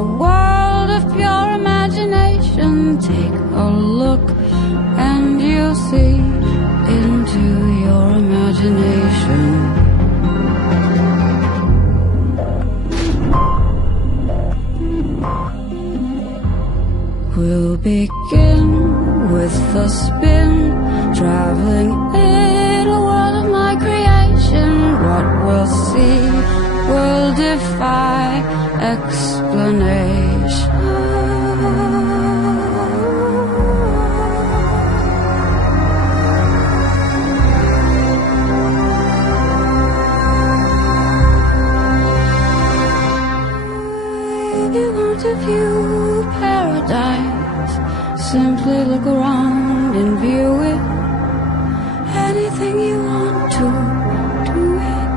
world of pure imagination. Take a look and you'll see into your imagination. We'll begin with a spin, traveling in a world of my creation. What we'll see will defy explanation. If you want to view paradise, simply look around and view it. Anything you want to, do it.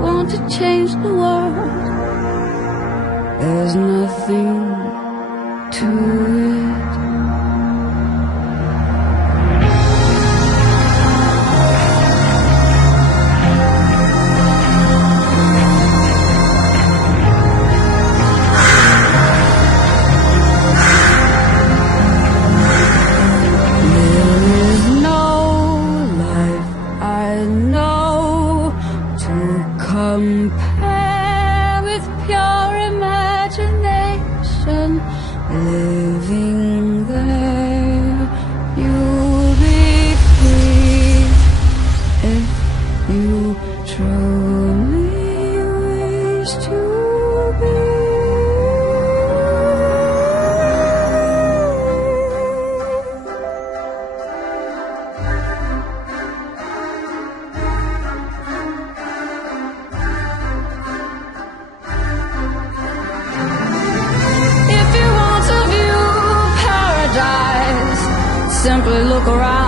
Want to change the world, there's nothing to it. Compare with pure imagination. Living there, you'll be free if you truly wish to be. Simply look around